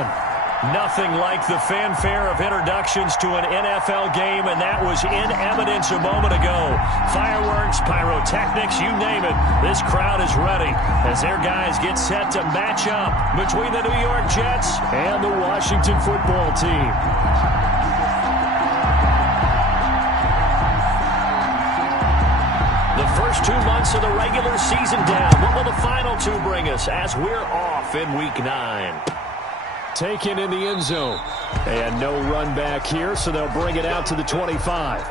one. Nothing like the fanfare of introductions to an NFL game, and that was in evidence a moment ago. Fireworks, pyrotechnics, you name it. This crowd is ready as their guys get set to match up between the New York Jets and the Washington football team. The first 2 months of the regular season down. What will the final two bring us as we're off in Week 9? Taken in the end zone. And no run back here, so they'll bring it out to the 25.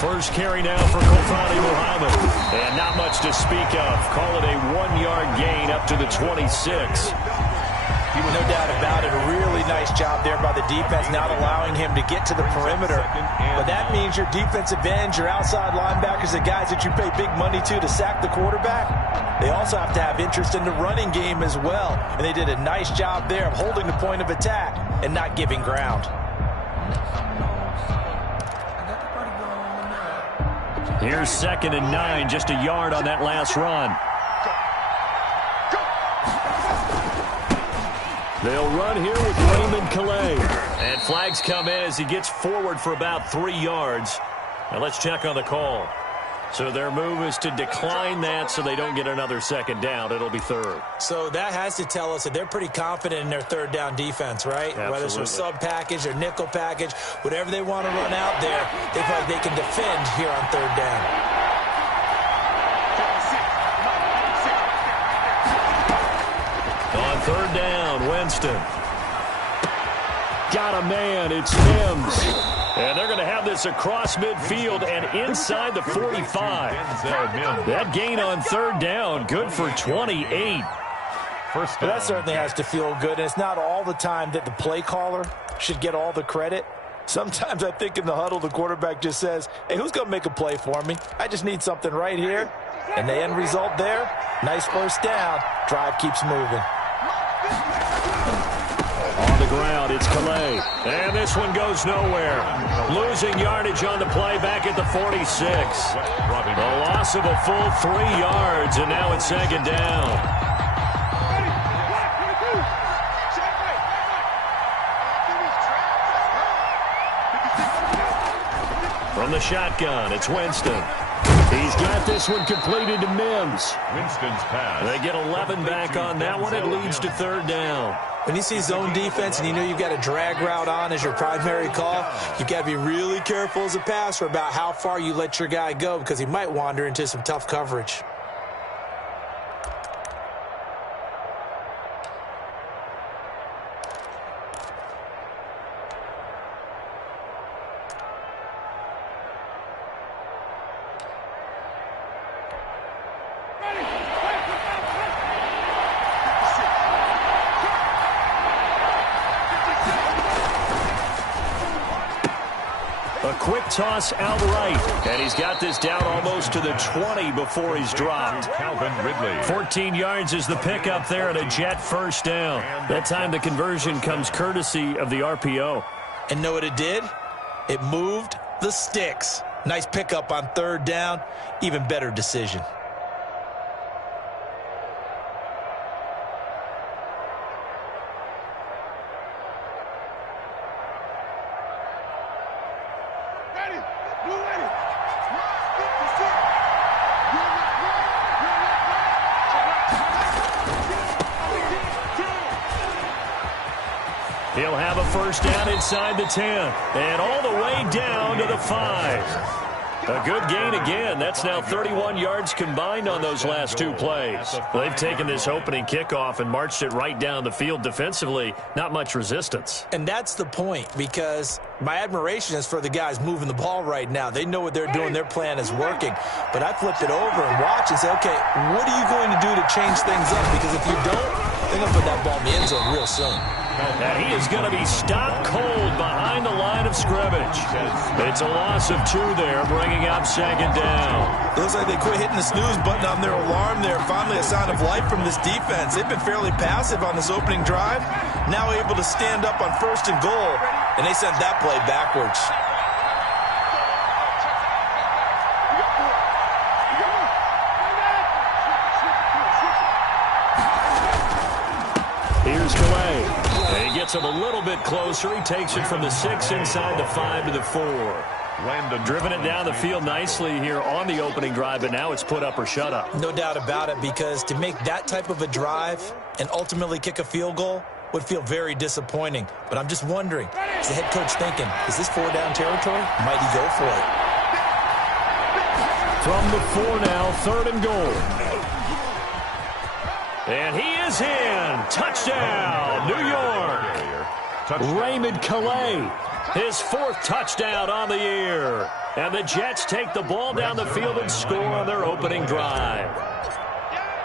First carry now for Kofani Muhammad. And not much to speak of. Call it a 1-yard gain up to the 26. No doubt about it. A really nice job there by the defense, not allowing him to get to the perimeter. But that means your defensive ends, your outside linebackers, the guys that you pay big money to sack the quarterback, they also have to have interest in the running game as well. And they did a nice job there of holding the point of attack and not giving ground. Here's 2nd and 9, just a yard on that last run. They'll run here with Raymond Calais. And flags come in as he gets forward for about 3 yards. Now let's check on the call. So their move is to decline that so they don't get another second down. It'll be third. So that has to tell us that they're pretty confident in their third down defense, right? Absolutely. Whether it's a sub package or nickel package, whatever they want to run out there, they feel like they can defend here on third down. On third down, Winston. Got a man. It's Mims. And they're going to have this across midfield and inside the 45. That gain on third down, good for 28. First down. That certainly has to feel good. And it's not all the time that the play caller should get all the credit. Sometimes I think in the huddle, the quarterback just says, hey, who's going to make a play for me? I just need something right here. And the end result there, nice first down. Drive keeps moving. On the ground, it's Calais. And this one goes nowhere. Losing yardage on the play back at the 46. A loss of a full 3 yards, and now it's 2nd down. From the shotgun, it's Winston. He's got this one completed to Mims. Winston's pass. They get 11 back on that one. It leads to third down. When you see zone defense and you know you've got a drag route on as your primary call, you've got to be really careful as a passer about how far you let your guy go because he might wander into some tough coverage. Quick toss outright, and he's got this down almost to the 20 before he's dropped. Calvin Ridley. 14 yards is the pickup there and a Jet first down. That time the conversion comes courtesy of the RPO. And know what it did? It moved the sticks. Nice pickup on third down. Even better decision. He'll have a first down inside the 10 and all the way down to the 5. A good gain again. That's now 31 yards combined on those last 2 plays. They've taken this opening kickoff and marched it right down the field defensively. Not much resistance. And that's the point, because my admiration is for the guys moving the ball right now. They know what they're doing. Their plan is working. But I flipped it over and watched and said, okay, what are you going to do to change things up? Because if you don't, They're going to put that ball in the end zone real soon. And he is going to be stopped cold behind the line of scrimmage. It's a loss of 2 there, bringing up second down. It looks like they quit hitting the snooze button on their alarm there. Finally a sign of life from this defense. They've been fairly passive on this opening drive. Now able to stand up on 1st and goal, and they sent that play backwards. Here's Calais. He gets him a little bit closer. He takes it from the 6 inside the 5 to the 4. Driven it down the field nicely here on the opening drive, but now it's put up or shut up. No doubt about it, because to make that type of a drive and ultimately kick a field goal would feel very disappointing. But I'm just wondering, is the head coach thinking, is this 4-down territory? Might he go for it? From the 4 now, 3rd and goal. And he is in. Touchdown, New York. Raymond Calais, his 4th touchdown on the year. And the Jets take the ball down the field and score on their opening drive.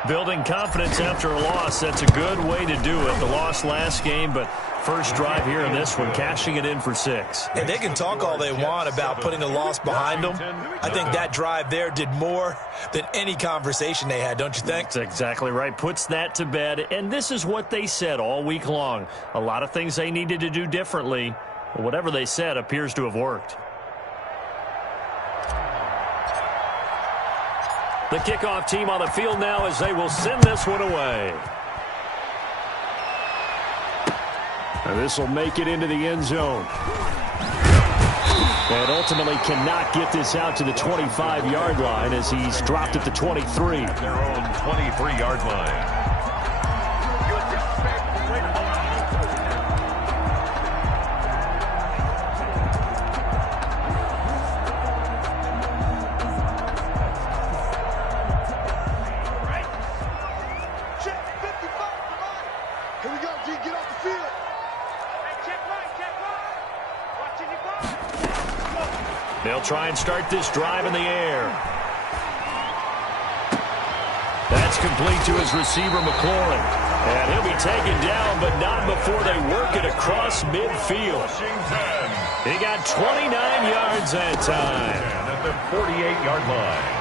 Building confidence after a loss, that's a good way to do it. The loss last game, but first drive here in this one, cashing it in for 6. And they can talk all they want about putting a loss behind them. I think that drive there did more than any conversation they had, don't you think? That's exactly right. Puts that to bed. And this is what they said all week long. A lot of things they needed to do differently. Whatever they said appears to have worked. The kickoff team on the field now as they will send this one away. And this will make it into the end zone. And ultimately cannot get this out to the 25-yard line as he's dropped at the 23. Their own 23-yard line. They'll try and start this drive in the air. That's complete to his receiver, McLaurin. And he'll be taken down, but not before they work it across midfield. He got 29 yards that time. At the 48-yard line.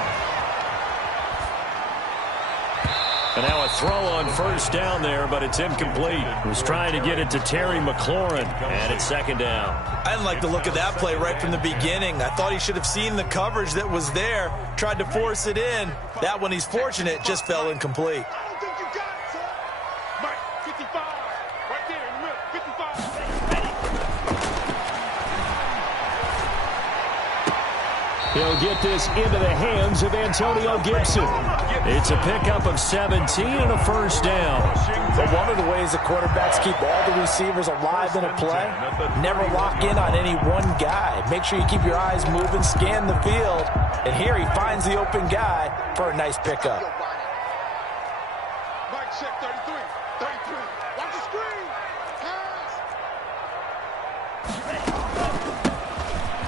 And now a throw on first down there, but it's incomplete. He was trying to get it to Terry McLaurin, and it's second down. I didn't like the look of that play right from the beginning. I thought he should have seen the coverage that was there, tried to force it in. That one, he's fortunate, just fell incomplete. He'll get this into the hands of Antonio Gibson. It's a pickup of 17 and a first down. But one of the ways the quarterbacks keep all the receivers alive in a play, never lock in on any one guy. Make sure you keep your eyes moving, scan the field. And here he finds the open guy for a nice pickup. Mike check 33. 33. Watch the screen. Pass.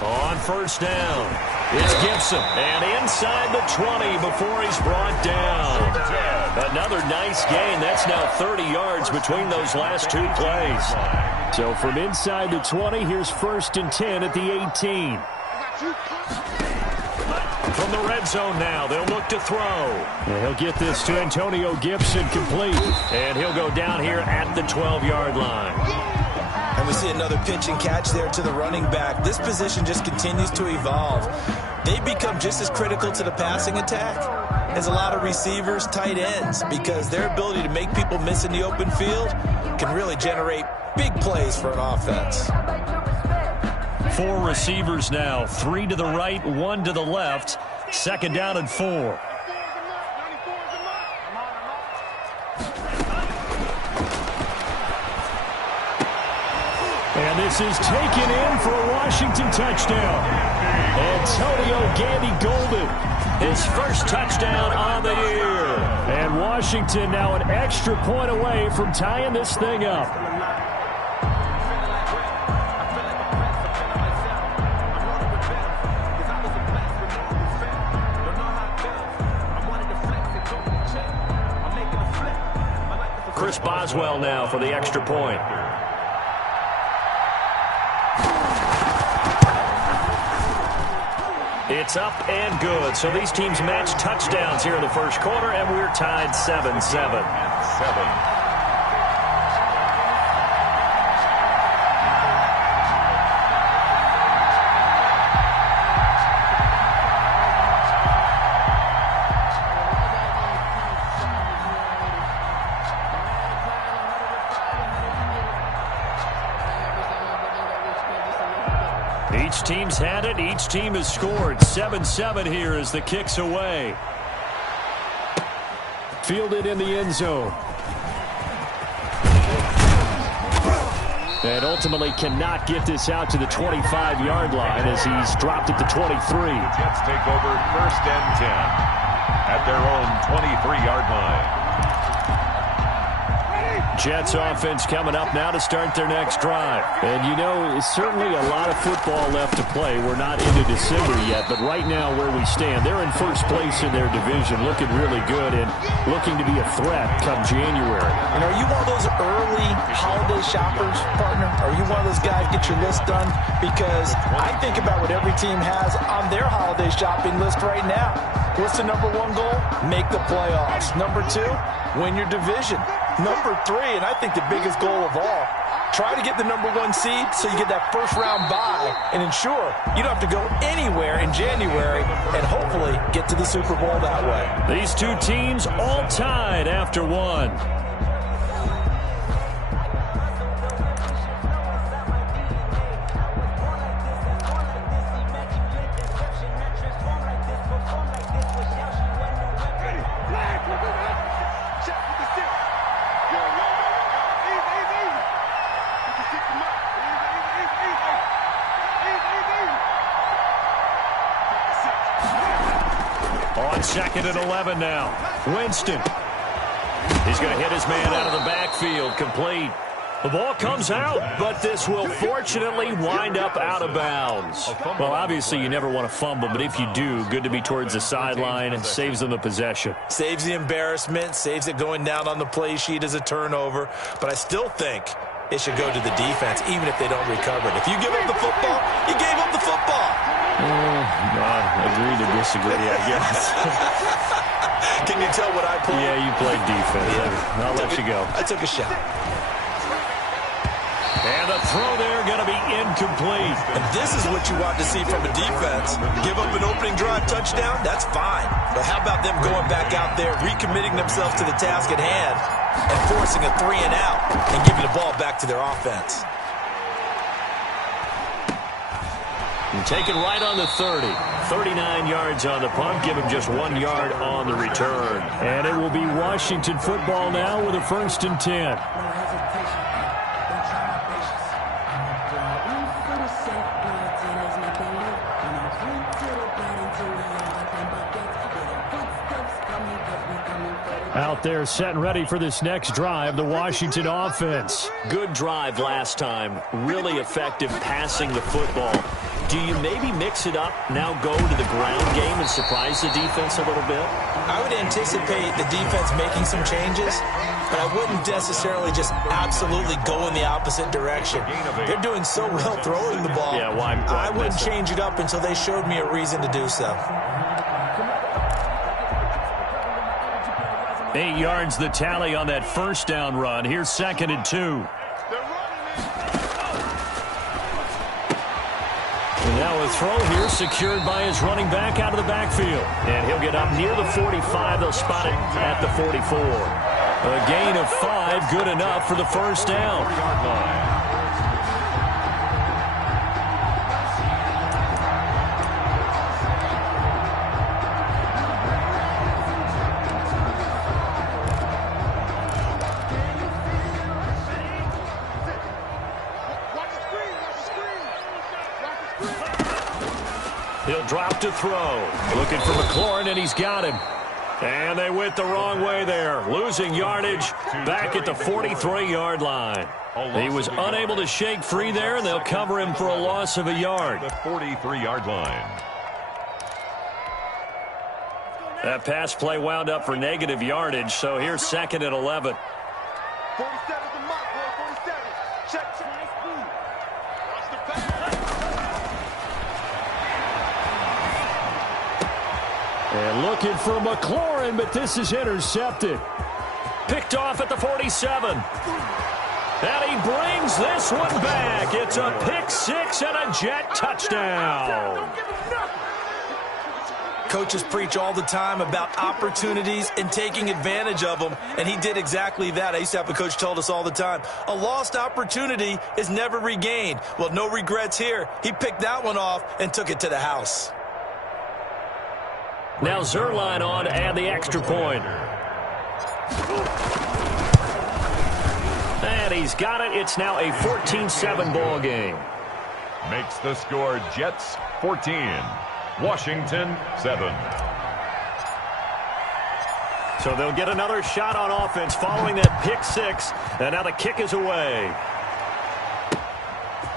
On first down. It's Gibson, and inside the 20 before he's brought down. Another nice gain. That's now 30 yards between those last 2 plays. So from inside the 20, here's 1st and 10 at the 18. From the red zone now, they'll look to throw. And he'll get this to Antonio Gibson complete, and he'll go down here at the 12-yard line. And we see another pitch and catch there to the running back. This position just continues to evolve. They become just as critical to the passing attack as a lot of receivers, tight ends, because their ability to make people miss in the open field can really generate big plays for an offense. 4 receivers now, 3 to the right, 1 to the left. Second down and 4. And this is taken in for a Washington touchdown. Antonio Gandy Golden, his first touchdown on the year. And Washington now an extra point away from tying this thing up. Chris Boswell now for the extra point. It's up and good. So these teams match touchdowns here in the first quarter, and we're tied 7-7. Each team's had it. Each team has scored. 7-7 here as the kick's away. Fielded in the end zone. And ultimately cannot get this out to the 25-yard line as he's dropped it to 23. Jets take over 1st and 10 at their own 23-yard line. Jets offense coming up now to start their next drive. And, you know, certainly a lot of football left to play. We're not into December yet, but right now where we stand, they're in first place in their division, looking really good and looking to be a threat come January. And are you one of those early holiday shoppers, partner? Are you one of those guys get your list done? Because I think about what every team has on their holiday shopping list right now. What's the number one goal? Make the playoffs. Number two, win your division. Number three, and I think the biggest goal of all, try to get the number one seed so you get that first round bye and ensure you don't have to go anywhere in January and hopefully get to the Super Bowl that way. These two teams all tied after one. On 2nd and 11 now. Winston. He's going to hit his man out of the backfield. Complete. The ball comes out, but this will fortunately wind up out of bounds. Well, obviously you never want to fumble, but if you do, good to be towards the sideline and saves them the possession. Saves the embarrassment, saves it going down on the play sheet as a turnover, but I still think it should go to the defense, even if they don't recover it. If you give up the football, you gave up the football. Agree to disagree, I guess. Can you tell what I played? Yeah, you played defense. Yeah. I'll let you go. I took a shot. And the throw there going to be incomplete. And this is what you want to see from a defense. Give up an opening drive touchdown, that's fine. But how about them going back out there, recommitting themselves to the task at hand, and forcing a 3-and-out and giving the ball back to their offense? And taken right on the 30. 39 yards on the punt. Give him just 1 yard on the return. And it will be Washington football now with a 1st and 10. Out there set and ready for this next drive, the Washington offense. Good drive last time. Really effective passing the football. Do you maybe mix it up, now go to the ground game and surprise the defense a little bit? I would anticipate the defense making some changes, but I wouldn't necessarily just absolutely go in the opposite direction. They're doing so well throwing the ball. Yeah, why I wouldn't change it up until they showed me a reason to do so. 8 yards the tally on that first down run. Here's 2nd and 2. And now a throw here secured by his running back out of the backfield. And he'll get up near the 45. They'll spot it at the 44. A gain of 5, good enough for the first down. He'll drop to throw. Looking for McLaurin, and he's got him. And they went the wrong way there. Losing yardage back at the 43-yard line. He was unable to shake free there, and they'll cover him for a loss of a yard. The 43-yard line. That pass play wound up for negative yardage, so here's 2nd and 11. 47's a mark, boy. 47. Check. Watch the pass. And looking for McLaurin, but this is intercepted. Picked off at the 47. And he brings this one back. It's a pick six and a Jet touchdown. Coaches preach all the time about opportunities and taking advantage of them, and he did exactly that. I used to have a coach told us all the time, a lost opportunity is never regained. Well, no regrets here. He picked that one off and took it to the house. Now Zerline on to add the extra point. And he's got it. It's now a 14-7 ball game. Makes the score Jets 14. Washington 7. So they'll get another shot on offense following that pick six. And now the kick is away.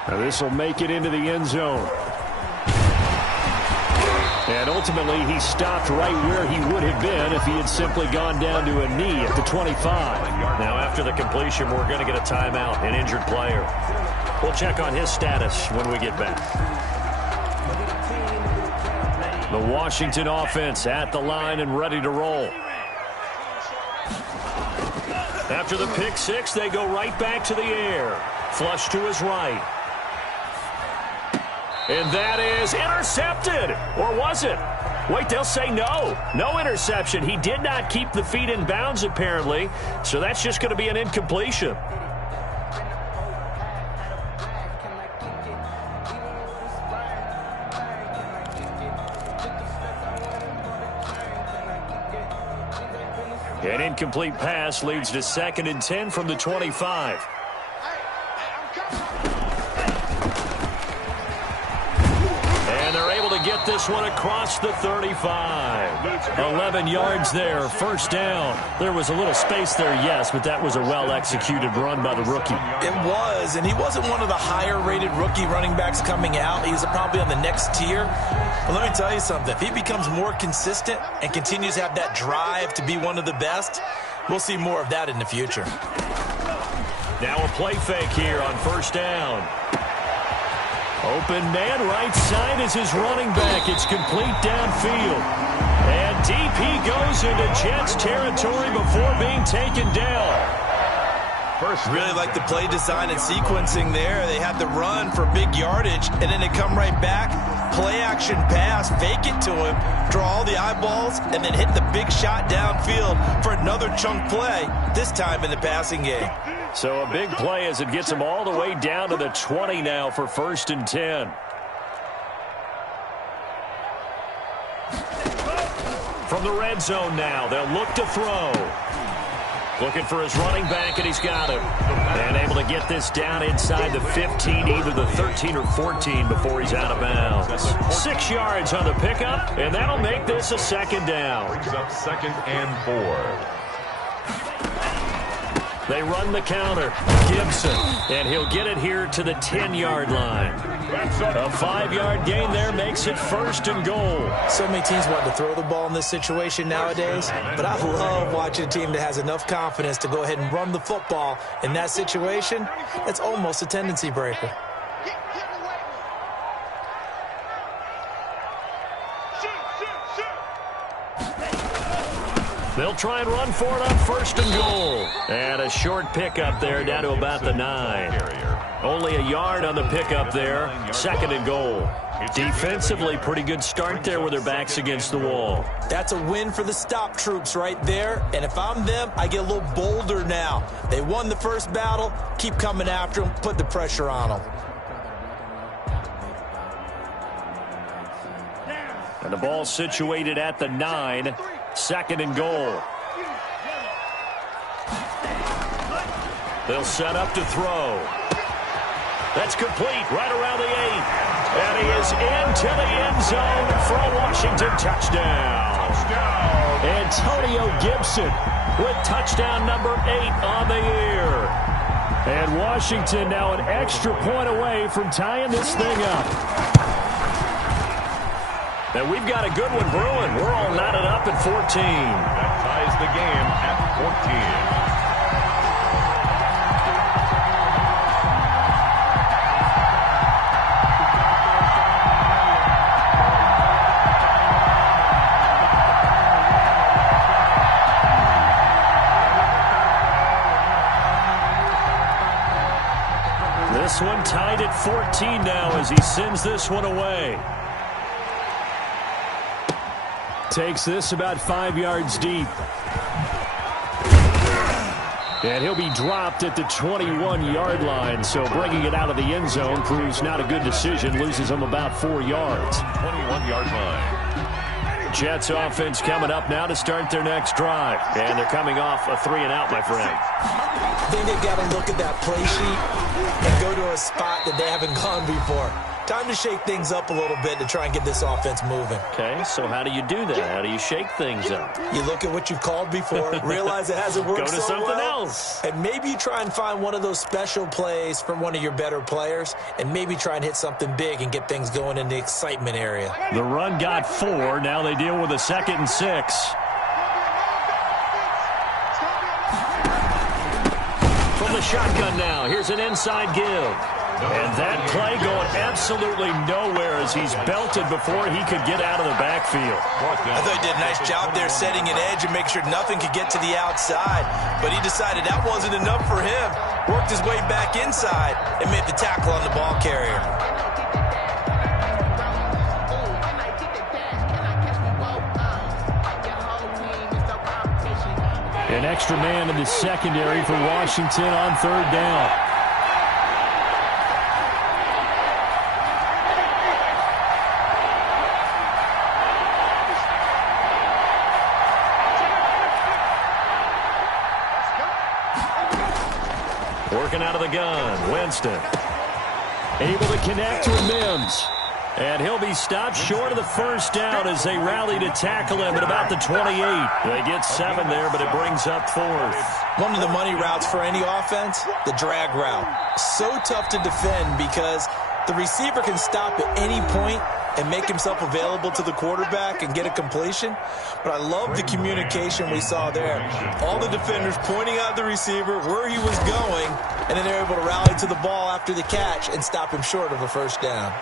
Now this will make it into the end zone. And ultimately, he stopped right where he would have been if he had simply gone down to a knee at the 25. Now, after the completion, we're going to get a timeout, an injured player. We'll check on his status when we get back. The Washington offense at the line and ready to roll. After the pick six, they go right back to the air. Flush to his right. And that is intercepted. Or was it? Wait, they'll say no. No interception. He did not keep the feet in bounds, apparently. So that's just going to be an incompletion. An incomplete pass leads to 2nd and 10 from the 25. And they're able to get this one across the 35. 11 yards there, first down. There was a little space there, yes, but that was a well-executed run by the rookie. It was, and he wasn't one of the higher-rated rookie running backs coming out. He's probably on the next tier. But let me tell you something. If he becomes more consistent and continues to have that drive to be one of the best, we'll see more of that in the future. Now a play fake here on first down. Open man, right side is his running back. It's complete downfield. And DP goes into Jets territory before being taken down. Really like the play design and sequencing there. They had the run for big yardage, and then they come right back, play action pass, fake it to him, draw all the eyeballs, and then hit the big shot downfield for another chunk play, this time in the passing game. So a big play as it gets them all the way down to the 20 now for 1st and 10. From the red zone now, they'll look to throw. Looking for his running back, and he's got him. And able to get this down inside the 15, either the 13 or 14 before he's out of bounds. 6 yards on the pickup, and that'll make this a 2nd down. Brings up 2nd and 4. They run the counter. Gibson, and he'll get it here to the 10-yard line. A 5-yard gain there makes it 1st and goal. So many teams want to throw the ball in this situation nowadays, but I love watching a team that has enough confidence to go ahead and run the football in that situation. It's almost a tendency breaker. They'll try and run for it on 1st and goal. And a short pickup there down to about the 9. Only a yard on the pickup there. 2nd and goal. Defensively, pretty good start there with their backs against the wall. That's a win for the stop troops right there. And if I'm them, I get a little bolder now. They won the first battle. Keep coming after them. Put the pressure on them. And the ball situated at the 9. 2nd and goal. They'll set up to throw. That's complete right around the 8. And he is into the end zone for a Washington touchdown. Antonio Gibson with touchdown number 8 on the year. And Washington now an extra point away from tying this thing up. And we've got a good one brewing. We're all knotted up at 14. That ties the game at 14. This one tied at 14 now as he sends this one away. Takes this about 5 yards deep. And he'll be dropped at the 21-yard line, so bringing it out of the end zone proves not a good decision. Loses him about 4 yards. 21-yard line. Jets offense coming up now to start their next drive. And they're coming off a 3-and-out, my friend. I think they've got to look at that play sheet and go to a spot that they haven't gone before. Time to shake things up a little bit to try and get this offense moving. Okay, so how do you do that? How do you shake things up? You look at what you've called before, realize it hasn't worked so well. Go to something else. And maybe you try and find one of those special plays from one of your better players, and maybe try and hit something big and get things going in the excitement area. The run got 4. Now they deal with a 2nd and 6. From the shotgun now, here's an inside give. And that play going absolutely nowhere as he's belted before he could get out of the backfield. I thought he did a nice job there setting an edge and make sure nothing could get to the outside. But he decided that wasn't enough for him. Worked his way back inside and made the tackle on the ball carrier. An extra man in the secondary for Washington on 3rd down. Working out of the gun, Winston. Able to connect with Mims. And he'll be stopped short of the 1st down as they rally to tackle him at about the 28. They get 7 there, but it brings up 4th. One of the money routes for any offense, the drag route. So tough to defend because the receiver can stop at any point and make himself available to the quarterback and get a completion. But I love the communication we saw there. All the defenders pointing out the receiver, where he was going, and then they're able to rally to the ball after the catch and stop him short of a 1st down.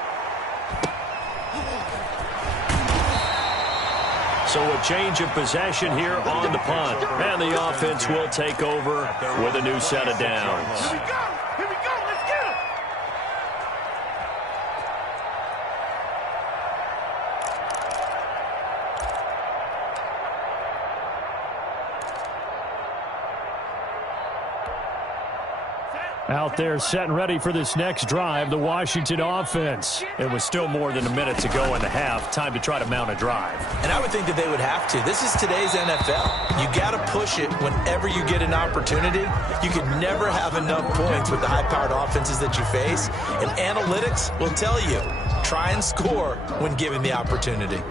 So a change of possession here on the punt. And the offense will take over with a new set of downs. Here we go. Here we go. Let's get him. Out there set and ready for this next drive, the Washington offense. It was still more than a minute to go in the half. Time to try to mount a drive. And I would think that they would have to. This is today's NFL. You got to push it whenever you get an opportunity. You can never have enough points with the high-powered offenses that you face. And analytics will tell you, try and score when given the opportunity.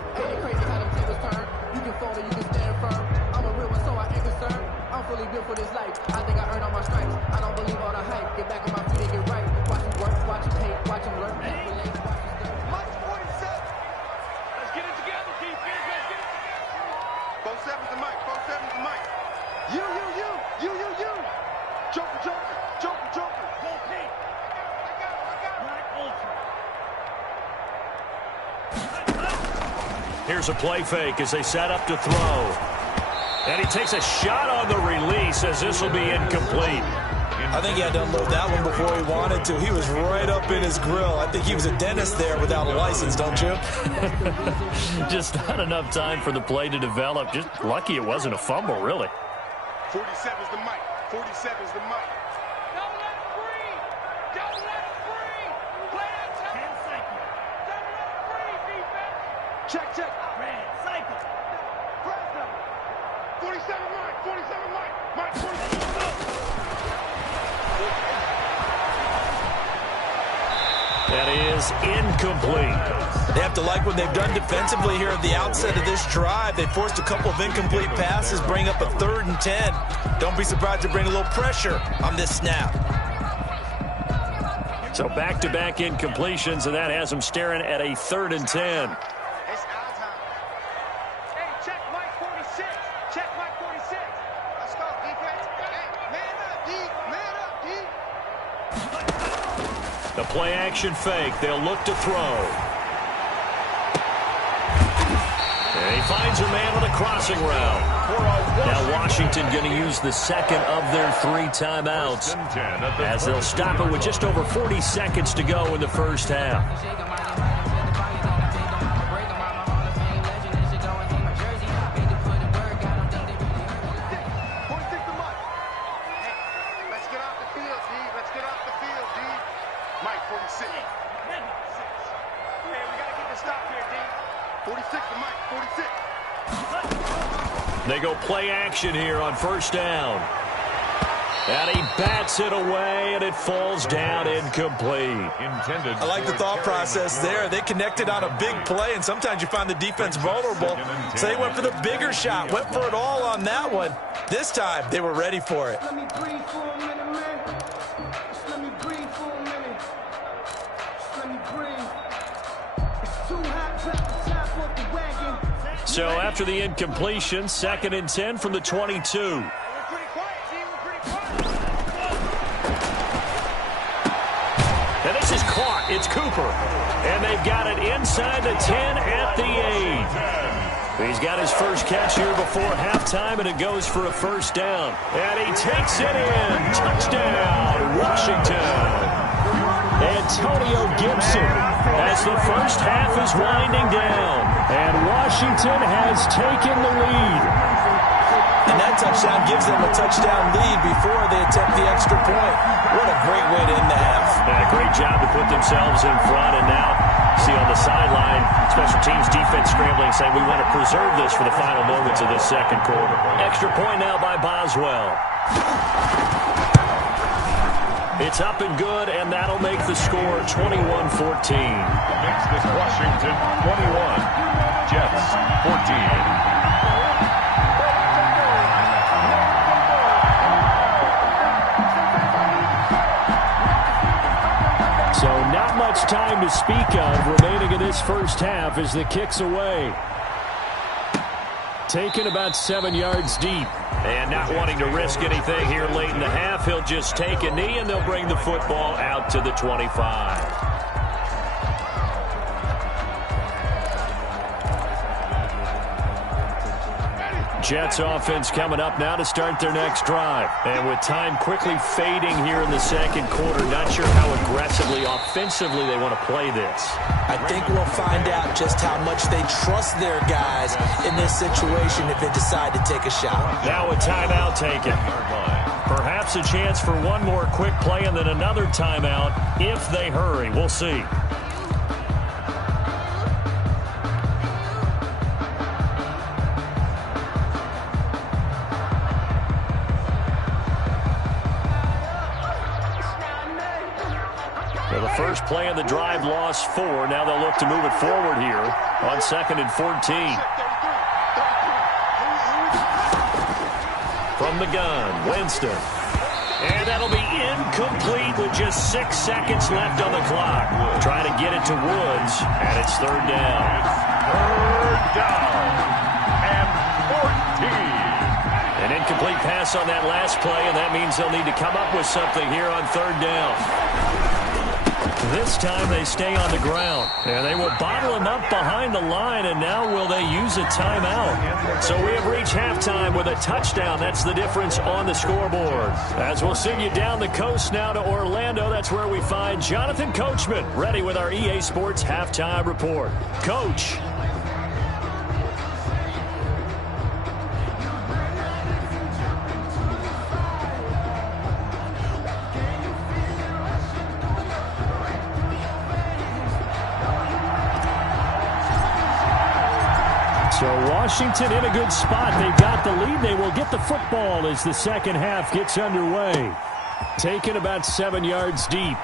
Here's a play fake as they set up to throw. And he takes a shot on the release as this will be incomplete. I think he had to unload that one before he wanted to. He was right up in his grill. I think he was a dentist there without a license, don't you? Just not enough time for the play to develop. Just lucky it wasn't a fumble, really. 47's the mic. 47's the mic. Don't let him breathe. Don't let him breathe. Play that time. 10 seconds. Don't let him breathe, defense. Check. Red, cycle. Press them. 47 mic. 47 mic. Mic 47. That is incomplete. They have to like what they've done defensively here at the outset of this drive. They forced a couple of incomplete passes, bring up a 3rd and 10. Don't be surprised to bring a little pressure on this snap. So back-to-back incompletions, and that has them staring at a 3rd and 10. It's our time. Hey, check mic 46. Check mic 46. Let's go, defense. Hey, man up, D. Man up, D. The play-action fake. They'll look to throw. And he finds a man on the crossing route. Now Washington going to use the second of their 3 timeouts as they'll stop it with just over 40 seconds to go in the first half. Let's get off the field, D. Let's get off the field, D. Mike, 46. Hey, we got to get the stop here, D. 46 to Mike, 46. They go play action here on first down. And he bats it away, and it falls down incomplete. I like the thought process there. They connected on a big play, and sometimes you find the defense vulnerable. So they went for the bigger shot, went for it all on that one. This time, they were ready for it. Let me breathe for a minute, man. Just let me breathe for a minute. Just let me breathe. It's too hot to tap off the wagon. So after the incompletion, 2nd and 10 from the 22. And this is caught. It's Cooper. And they've got it inside the 10 at the 8. He's got his first catch here before halftime, and it goes for a first down. And he takes it in. Touchdown, Washington. Antonio Gibson as the first half is winding down. And Washington has taken the lead. And that touchdown gives them a touchdown lead before they attempt the extra point. What a great way to end the half. Yeah, great job to put themselves in front. And now, see on the sideline, special teams defense scrambling, saying we want to preserve this for the final moments of this second quarter. Extra point now by Boswell. It's up and good, and that'll make the score 21-14. Makes this Washington 21, Jets 14. So not much time to speak of remaining in this first half as the kick's away. Taken about 7 yards deep. And not wanting to risk anything here late in the half, he'll just take a knee and they'll bring the football out to the 25. Jets offense coming up now to start their next drive. And with time quickly fading here in the second quarter, not sure how aggressively, offensively they want to play this. I think we'll find out just how much they trust their guys in this situation if they decide to take a shot. Now a timeout taken. Perhaps a chance for one more quick play and then another timeout if they hurry. We'll see. First play of the drive, lost 4. Now they'll look to move it forward here on 2nd and 14. From the gun, Winston. And that'll be incomplete with just 6 seconds left on the clock. Trying to get it to Woods, and it's 3rd down. Third down and 14. An incomplete pass on that last play, and that means they'll need to come up with something here on 3rd down. This time they stay on the ground, and they will bottle him up behind the line, and now will they use a timeout? So we have reached halftime with a touchdown. That's the difference on the scoreboard. As we'll send you down the coast now to Orlando, that's where we find Jonathan Coachman, ready with our EA Sports Halftime Report. Coach. So Washington in a good spot. They've got the lead. They will get the football as the second half gets underway. Taken about 7 yards deep.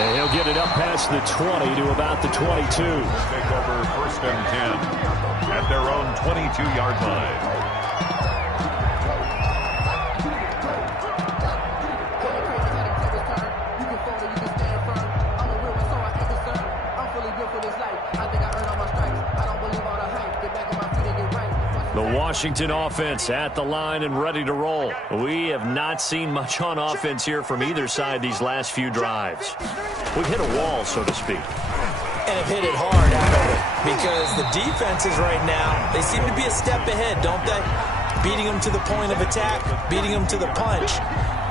And he'll get it up past the 20 to about the 22. Take over 1st and 10 at their own 22-yard line. The Washington offense at the line and ready to roll. We have not seen much on offense here from either side these last few drives. We've hit a wall, so to speak. And have hit it hard, haven't we? because the defenses right now, they seem to be a step ahead, don't they? Beating them to the point of attack, beating them to the punch.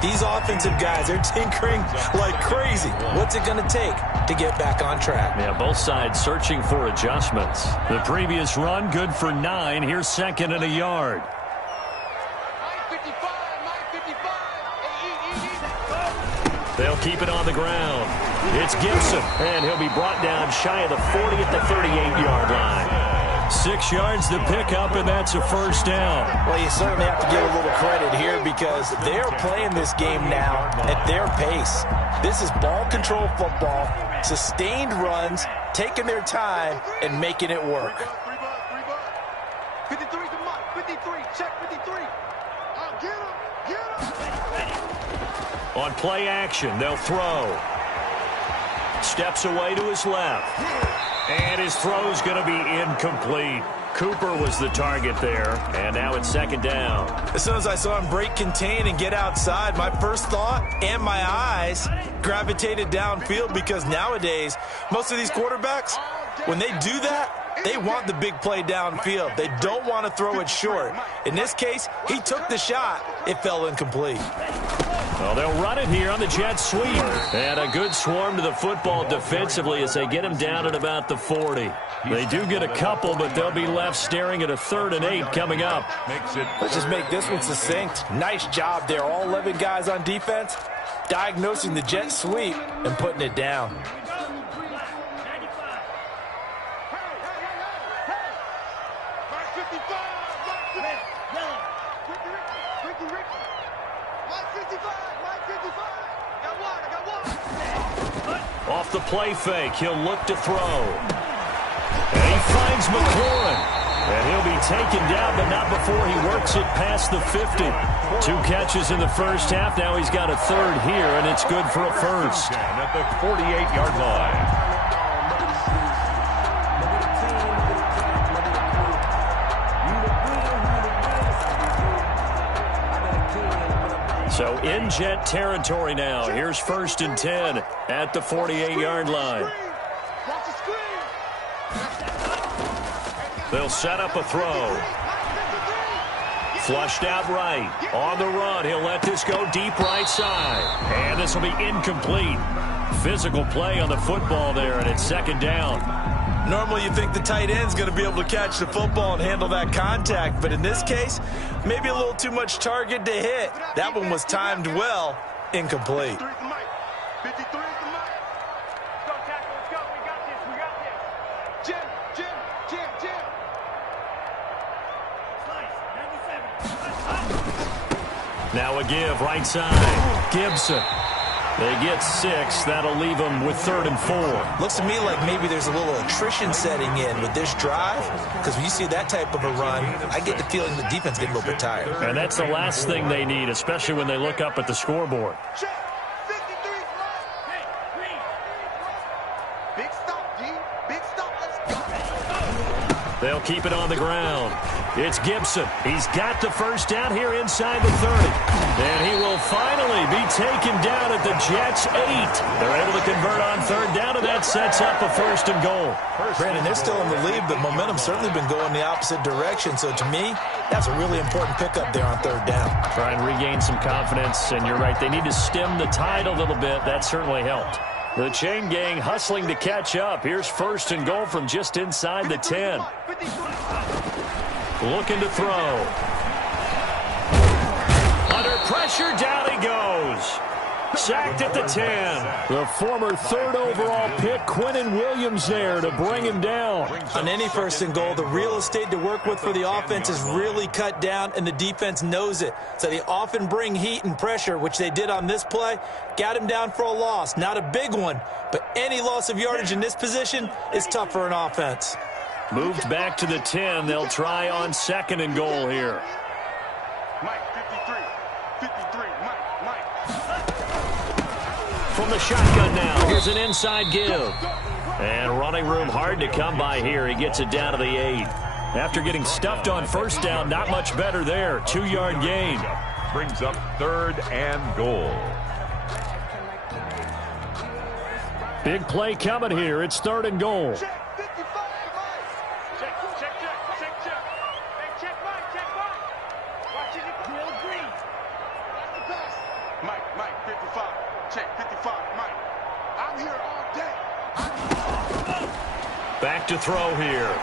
These offensive guys, they're tinkering like crazy. What's it going to take to get back on track? Yeah, both sides searching for adjustments. The previous run, good for 9. Here's second and a yard. They'll keep it on the ground. It's Gibson, and he'll be brought down shy of the 40 at the 38-yard line. 6 yards to pick up, and that's a first down. Well, you certainly have to give a little credit here because they're playing this game now at their pace. This is ball control football, sustained runs, taking their time, and making it work. 53 to Mike, 53, check 53. Get him, get him. On play action, they'll throw. Steps away to his left. And his throw's going to be incomplete. Cooper was the target there, and now it's second down. As soon as I saw him break contain and get outside, my first thought and my eyes gravitated downfield because nowadays, most of these quarterbacks, when they do that, they want the big play downfield. They don't want to throw it short. In this case, he took the shot. It fell incomplete. Well, they'll run it here on the jet sweep. And a good swarm to the football defensively as they get him down at about the 40. They do get a couple, but they'll be left staring at a 3rd and 8 coming up. Let's just make this one succinct. Nice job there. All 11 guys on defense diagnosing the jet sweep and putting it down. Off the play fake, he'll look to throw. And he finds McLaurin. And he'll be taken down, but not before he works it past the 50. 2 catches in the first half. Now he's got a 3rd here, and it's good for a first. At the 48-yard line. So in jet territory now. Here's 1st and 10 at the 48-yard line. They'll set up a throw. Flushed out right. On the run, he'll let this go deep right side. And this will be incomplete. Physical play on the football there, and it's second down. Normally you think the tight end's going to be able to catch the football and handle that contact, but in this case, maybe a little too much target to hit. That one was timed well, incomplete. 53 is the Mike. Go, tackle, let's go. We got this, we got this. Jim. Now a give right side. Gibson. They get 6. That'll leave them with 3rd and 4. Looks to me like maybe there's a little attrition setting in with this drive, because when you see that type of a run, I get the feeling the defense gets a little bit tired. And that's the last thing they need, especially when they look up at the scoreboard. Check. 53 is Mike. Big stop, D. Big stop, let's go. They'll keep it on the ground. It's Gibson. He's got the first down here inside the 30. And he will finally be taken down at the Jets' 8. They're able to convert on 3rd down, and that sets up a 1st and goal. Brandon, they're still in the lead, but momentum's certainly been going the opposite direction. So to me, that's a really important pickup there on 3rd down. Try and regain some confidence, and you're right. They need to stem the tide a little bit. That certainly helped. The chain gang hustling to catch up. Here's 1st and goal from just inside the 10. Looking to throw. Under pressure, down he goes. Sacked at the 10. The former 3rd overall pick, Quinnen Williams, there to bring him down. On any 1st and goal, the real estate to work with for the offense is really cut down, and the defense knows it. So they often bring heat and pressure, which they did on this play. Got him down for a loss. Not a big one, but any loss of yardage in this position is tough for an offense. Moved back to the 10. They'll try on 2nd and goal here. Mike, 53, Mike. From the shotgun now, here's an inside give. And running room hard to come by here. He gets it down to the 8. After getting stuffed on 1st down, not much better there. 2-yard gain. Brings up 3rd and goal. Big play coming here. It's 3rd and goal. Check 55, Mike. I'm here all day. Back to throw here.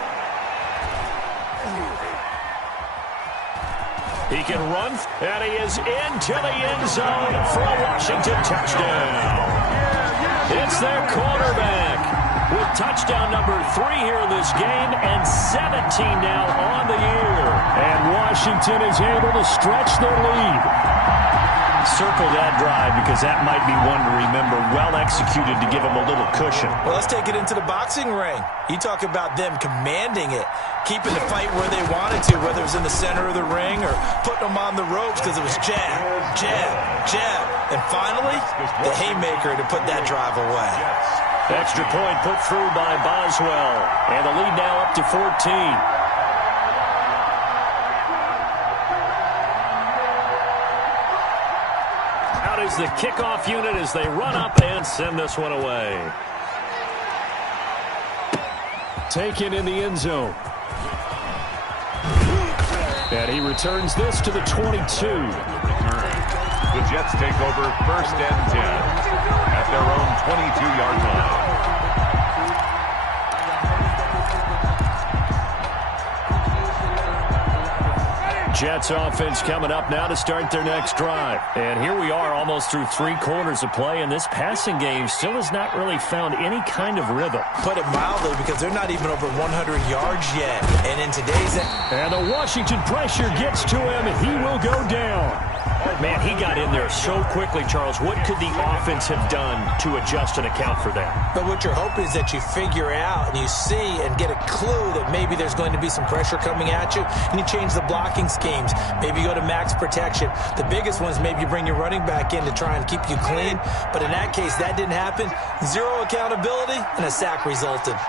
He can run, and he is into the end zone for a Washington touchdown. It's their quarterback with touchdown number 3 here in this game and 17 now on the year. And Washington is able to stretch their lead. Circle that drive because that might be one to remember. Well executed to give them a little cushion. Well, let's take it into the boxing ring. You talk about them commanding it, keeping the fight where they wanted to, whether it was in the center of the ring or putting them on the ropes because it was jab, jab, jab. And finally, the haymaker to put that drive away. Extra point put through by Boswell. And the lead now up to 14. Is the kickoff unit as they run up and send this one away. Taken in the end zone. And he returns this to the 22. The Jets take over 1st and 10 at their own 22-yard line. Jets offense coming up now to start their next drive. And here we are almost through 3 quarters of play, and this passing game still has not really found any kind of rhythm. Put it mildly, because they're not even over 100 yards yet. And in today's... And the Washington pressure gets to him, and he will go down. Man, he got in there so quickly, Charles. What could the offense have done to adjust and account for that? But what you're hoping is that you figure out and you see and get a clue that maybe there's going to be some pressure coming at you, and you change the blocking schemes. Maybe you go to max protection. The biggest one is maybe you bring your running back in to try and keep you clean. But in that case, that didn't happen. 0 accountability, and a sack resulted.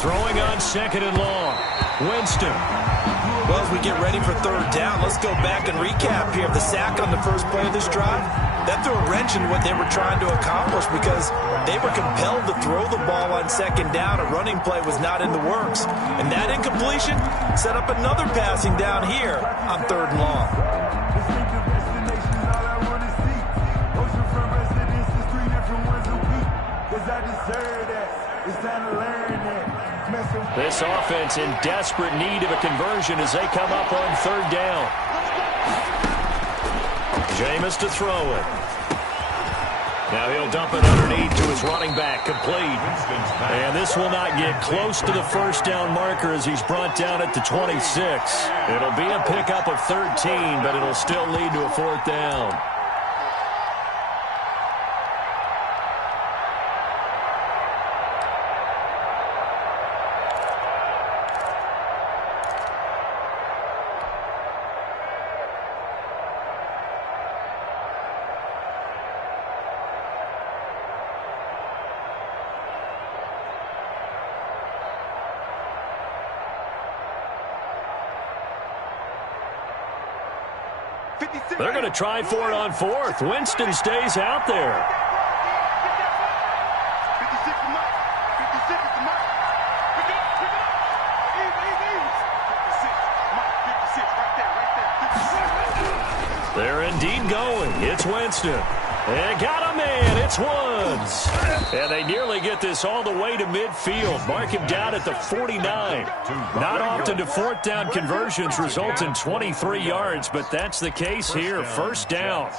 Throwing on 2nd and long. Winston. Well, as we get ready for 3rd down, let's go back and recap here. The sack on the first play of this drive, that threw a wrench into what they were trying to accomplish because they were compelled to throw the ball on 2nd down. A running play was not in the works. And that incompletion set up another passing down here on 3rd and long. This offense in desperate need of a conversion as they come up on 3rd down. Jameis to throw it. Now he'll dump it underneath to his running back, complete. And this will not get close to the 1st down marker as he's brought down at the 26. It'll be a pickup of 13, but it'll still lead to a 4th down. They're going to try for it on 4th. Winston stays out there. 56 to Mike. 56 to Mike. Pick it up. Easy. 56. Mike, 56. Right there. 56. They're indeed going. It's Winston. And got a man. It's Woods. And they nearly get this all the way to midfield. Mark him down at the 49. Not often do 4th down conversions result in 23 yards, but that's the case here. 1st down.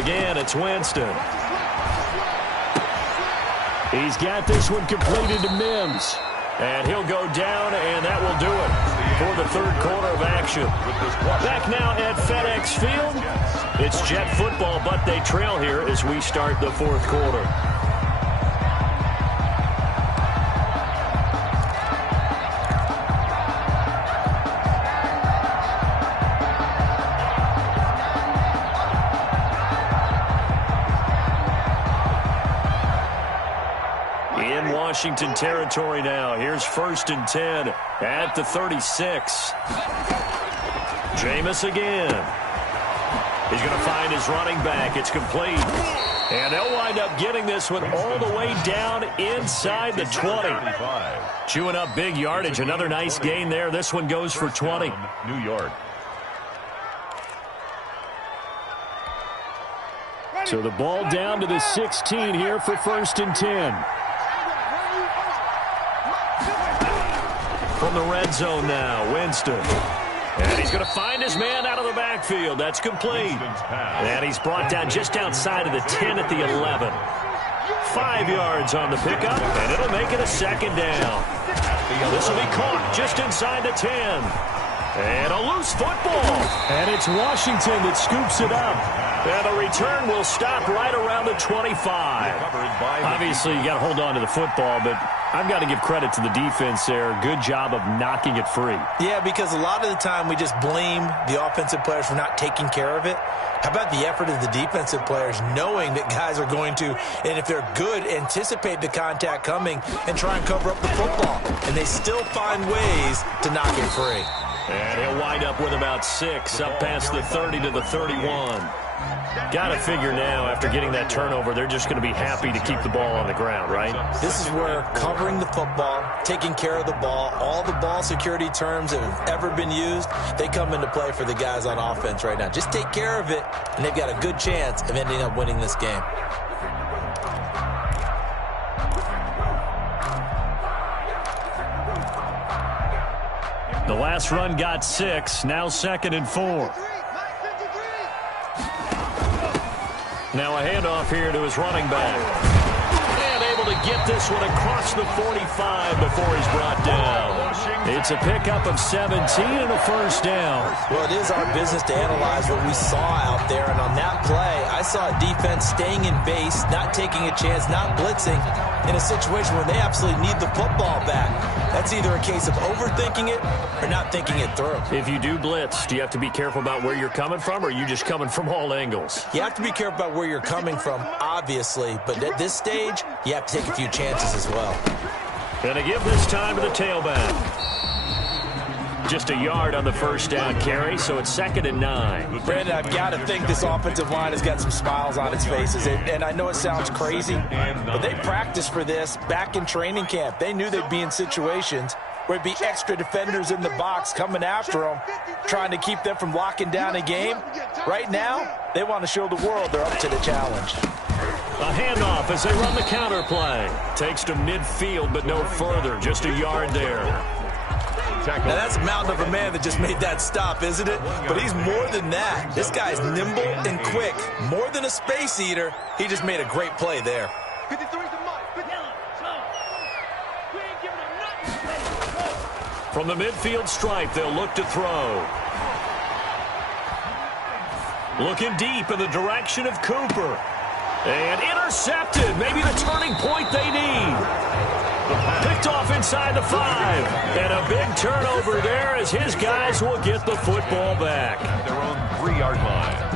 Again, it's Winston. He's got this one completed to Mims. And he'll go down, and that will do it for the 3rd quarter of action. Back now at FedEx Field. It's Jet football, but they trail here as we start the 4th quarter. Washington territory now. Here's 1st and 10 at the 36. Jameis again. He's going to find his running back. It's complete. And they'll wind up getting this one all the way down inside the 20. Chewing up big yardage. Another nice gain there. This one goes for 20. New York. So the ball down to the 16 here for 1st and 10. From the red zone now, Winston. And he's going to find his man out of the backfield. That's complete. And he's brought down just outside of the 10 at the 11. 5 yards on the pickup, and it'll make it a 2nd down. This will be caught just inside the 10. And a loose football. And it's Washington that scoops it up. And the return will stop right around the 25. Obviously, you got to hold on to the football, but I've got to give credit to the defense there. Good job of knocking it free. Yeah, because a lot of the time we just blame the offensive players for not taking care of it. How about the effort of the defensive players knowing that guys are going to, and if they're good, anticipate the contact coming and try and cover up the football. And they still find ways to knock it free. And he'll wind up with about 6, up past the 30 to the 31. Got to figure now, after getting that turnover, they're just going to be happy to keep the ball on the ground, right? This is where covering the football, taking care of the ball, all the ball security terms that have ever been used, they come into play for the guys on offense right now. Just take care of it, and they've got a good chance of ending up winning this game. The last run got 6, now 2nd and 4. Now a handoff here to his running back. And able to get this one across the 45 before he's brought down. It's a pickup of 17 and a 1st down. Well, it is our business to analyze what we saw out there. And on that play, I saw a defense staying in base, not taking a chance, not blitzing in a situation where they absolutely need the football back. That's either a case of overthinking it or not thinking it through. If you do blitz, do you have to be careful about where you're coming from, or are you just coming from all angles? You have to be careful about where you're coming from, obviously. But at this stage, you have to take a few chances as well. Gonna give this time to the tailback. Just a yard on the 1st down carry, so it's 2nd and 9. Brandon, I've got to think this offensive line has got some smiles on its faces. And I know it sounds crazy, but they practiced for this back in training camp. They knew they'd be in situations where it'd be extra defenders in the box coming after them, trying to keep them from locking down a game. Right now, they want to show the world they're up to the challenge. A handoff as they run the counter play. Takes to midfield, but no further. Just a yard there. Now, that's a mountain of a man that just made that stop, isn't it? But he's more than that. This guy's nimble and quick. More than a space eater, he just made a great play there. From the midfield stripe, they'll look to throw. Looking deep in the direction of Cooper. And intercepted. Maybe the turning point they need. Picked off inside the 5. And a big turnover there as his guys will get the football back. At their own 3-yard line.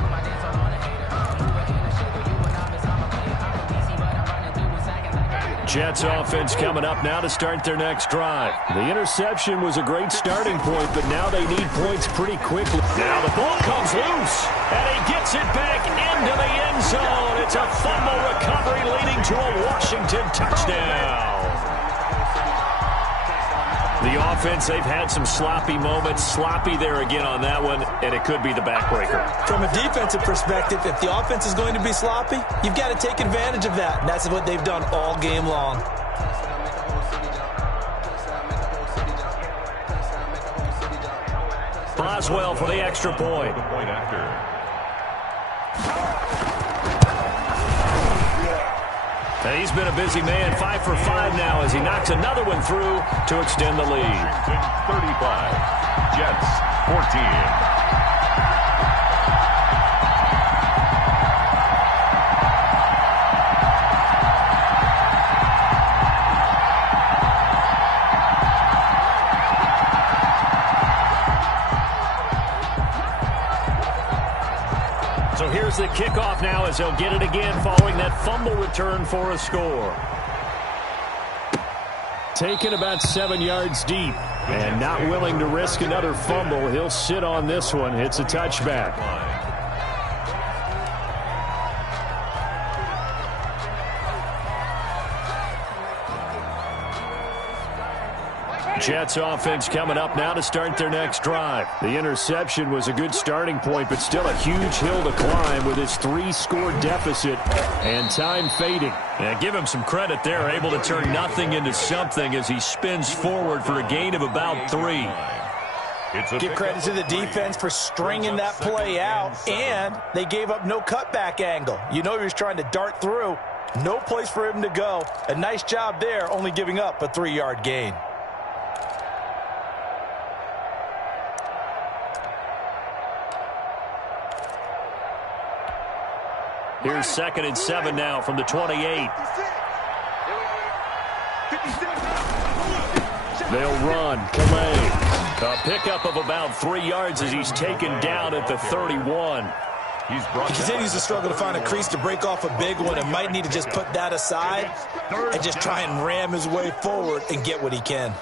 Jets offense coming up now to start their next drive. The interception was a great starting point, but now they need points pretty quickly. Now the ball comes loose, and he gets it back into the end zone. It's a fumble recovery leading to a Washington touchdown. The offense, they've had some sloppy moments. Sloppy there again on that one, and it could be the backbreaker. From a defensive perspective, if the offense is going to be sloppy, you've got to take advantage of that. And that's what they've done all game long. Boswell for the extra point. The point after. And he's been a busy man, 5 for 5 now as he knocks another one through to extend the lead. 35, Jets 14. So here's the kickoff now as they'll get it again following that fumble return for a score. Taken about 7 yards deep and not willing to risk another fumble. He'll sit on this one. It's a touchback. Jets offense coming up now to start their next drive. The interception was a good starting point, but still a huge hill to climb with his 3-score deficit and time fading. And give him some credit there, able to turn nothing into something as he spins forward for a gain of about 3. Give credit to the defense for stringing that play out, and they gave up no cutback angle. You know he was trying to dart through. No place for him to go. A nice job there, only giving up a 3-yard gain. Here's 2nd and 7 now from the 28. They'll run. Calais. A pickup of about 3 yards as he's taken down at the 31. He continues to struggle to find a crease to break off a big one and might need to just put that aside and just try and ram his way forward and get what he can.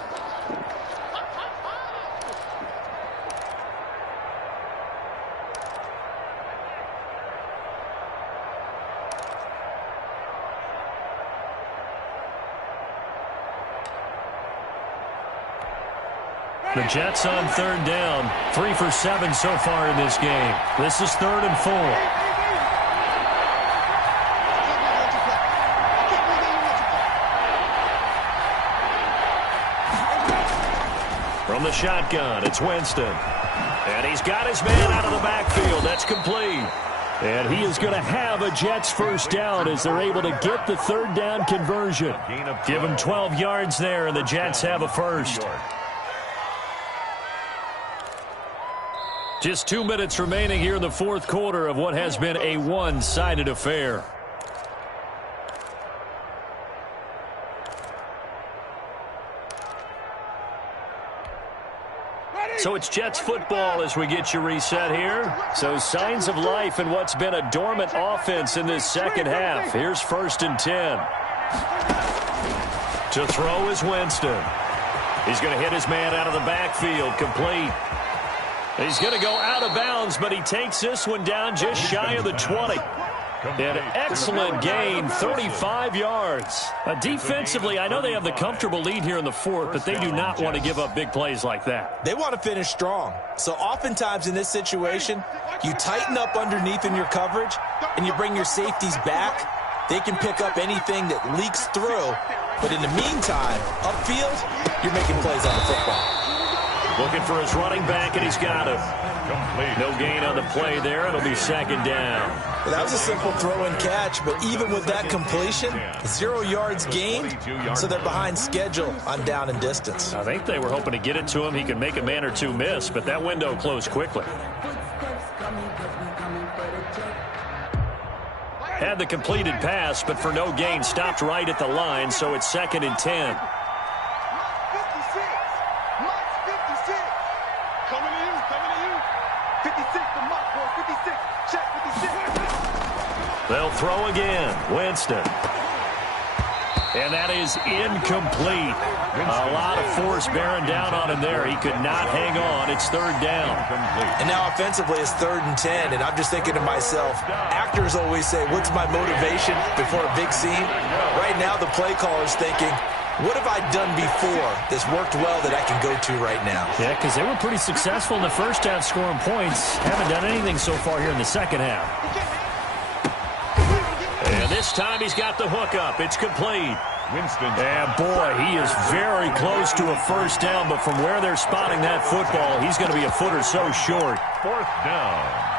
The Jets on 3rd down. 3 for 7 so far in this game. This is 3rd and 4. From the shotgun, it's Winston. And he's got his man out of the backfield. That's complete. And he is going to have a Jets first down as they're able to get the 3rd down conversion. Give him 12 yards there, and the Jets have a first. Just 2 minutes remaining here in the 4th quarter of what has been a one-sided affair. So it's Jets football as we get you reset here. So signs of life in what's been a dormant offense in this second half. Here's 1st and 10. To throw is Winston. He's going to hit his man out of the backfield. Complete. He's going to go out of bounds, but he takes this one down just shy of the 20. An excellent gain, 35 yards. Defensively, I know they have the comfortable lead here in the 4th, but they do not want to give up big plays like that. They want to finish strong. So oftentimes in this situation, you tighten up underneath in your coverage, and you bring your safeties back. They can pick up anything that leaks through. But in the meantime, upfield, you're making plays on the football. Looking for his running back, and he's got him. No gain on the play there. It'll be 2nd down. Well, that was a simple throw and catch, but even with that completion, 0 yards gained, so they're behind schedule on down and distance. I think they were hoping to get it to him. He could make a man or two miss, but that window closed quickly. Had the completed pass, but for no gain, stopped right at the line, so it's 2nd and 10. They'll throw again. Winston. And that is incomplete. A lot of force bearing down on him there. He could not hang on. It's 3rd down. And now offensively it's 3rd and 10. And I'm just thinking to myself, actors always say, what's my motivation before a big scene? Right now the play caller's thinking, what have I done before that's worked well that I can go to right now? Yeah, because they were pretty successful in the first half scoring points. Haven't done anything so far here in the second half. And this time he's got the hook up. It's complete. Winston. And boy, he is very close to a first down, but from where they're spotting that football, he's going to be a foot or so short. 4th down.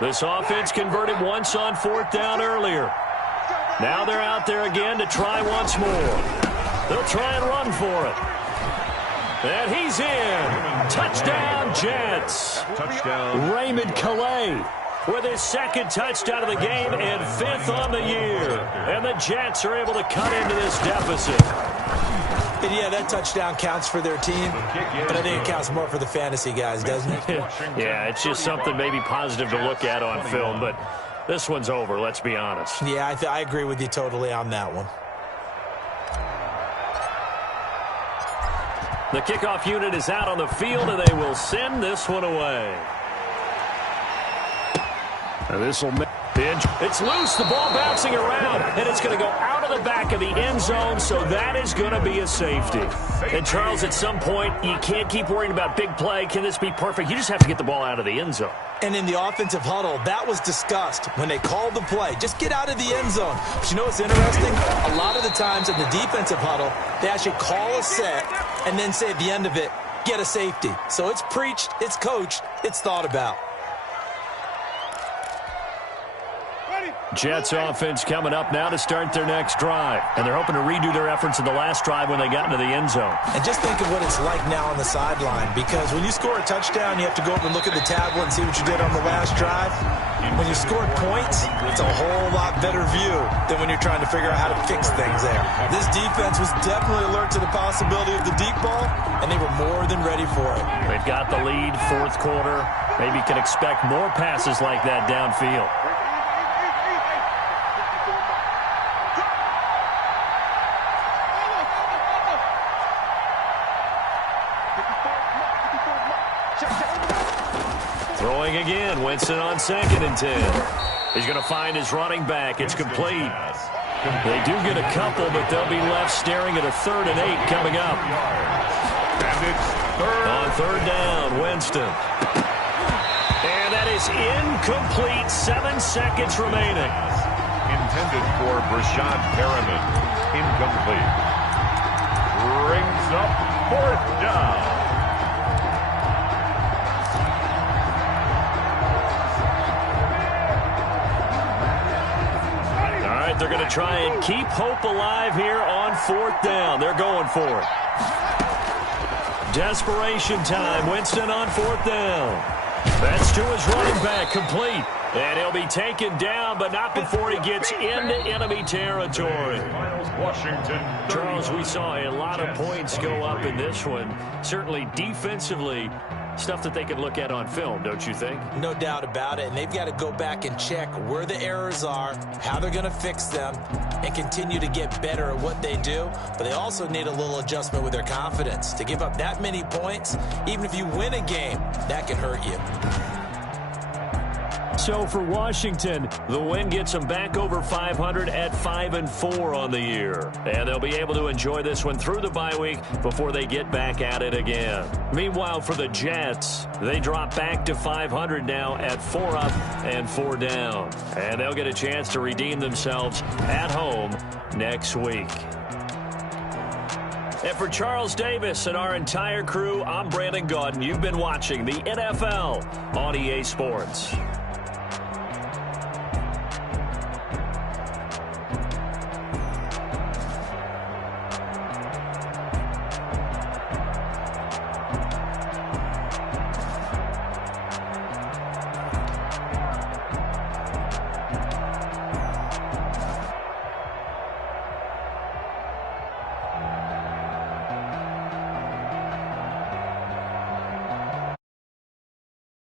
This offense converted once on 4th down earlier. Now they're out there again to try once more. They'll try and run for it. And he's in. Touchdown, Jets. Touchdown. Raymond Calais with his 2nd touchdown of the game and 5th on the year. And the Jets are able to cut into this deficit. And yeah, that touchdown counts for their team, but I think it counts more for the fantasy guys, doesn't it? Yeah, it's just something maybe positive to look at on film, but this one's over, let's be honest. Yeah, I agree with you totally on that one. The kickoff unit is out on the field, and they will send this one away. This will make it's loose, the ball bouncing around, and it's going to go out of the back of the end zone, so that is going to be a safety. And, Charles, at some point, you can't keep worrying about big play. Can this be perfect? You just have to get the ball out of the end zone. And in the offensive huddle, that was discussed when they called the play. Just get out of the end zone. But you know what's interesting? A lot of the times in the defensive huddle, they actually call a set and then say at the end of it, get a safety. So it's preached, it's coached, it's thought about. Jets offense coming up now to start their next drive. And they're hoping to redo their efforts in the last drive when they got into the end zone. And just think of what it's like now on the sideline, because when you score a touchdown, you have to go up and look at the tablet and see what you did on the last drive. When you score points, it's a whole lot better view than when you're trying to figure out how to fix things there. This defense was definitely alert to the possibility of the deep ball, and they were more than ready for it. They've got the lead, fourth quarter. Maybe can expect more passes like that downfield. Throwing again, Winston on 2nd and 10. He's going to find his running back. It's complete. They do get a couple, but they'll be left staring at a 3rd and 8 coming up. And it's On 3rd down, Winston. And that is incomplete. 7 seconds remaining. intended for Brashad Perriman. Incomplete. Brings up 4th down. They're going to try and keep hope alive here on 4th down. They're going for it. Desperation time. Winston on 4th down. That's to his running back, complete. And he'll be taken down, but not before he gets into enemy territory. Washington. Charles, we saw a lot of points go up in this one. Certainly defensively, stuff that they can look at on film, don't you think? No doubt about it. And they've got to go back and check where the errors are, how they're going to fix them, and continue to get better at what they do. But they also need a little adjustment with their confidence. To give up that many points, even if you win a game, that can hurt you. So for Washington, the win gets them back over 500 at 5-4 on the year. And they'll be able to enjoy this one through the bye week before they get back at it again. Meanwhile, for the Jets, they drop back to 500 now at 4 up and 4 down. And they'll get a chance to redeem themselves at home next week. And for Charles Davis and our entire crew, I'm Brandon Gaudin. You've been watching the NFL on EA Sports.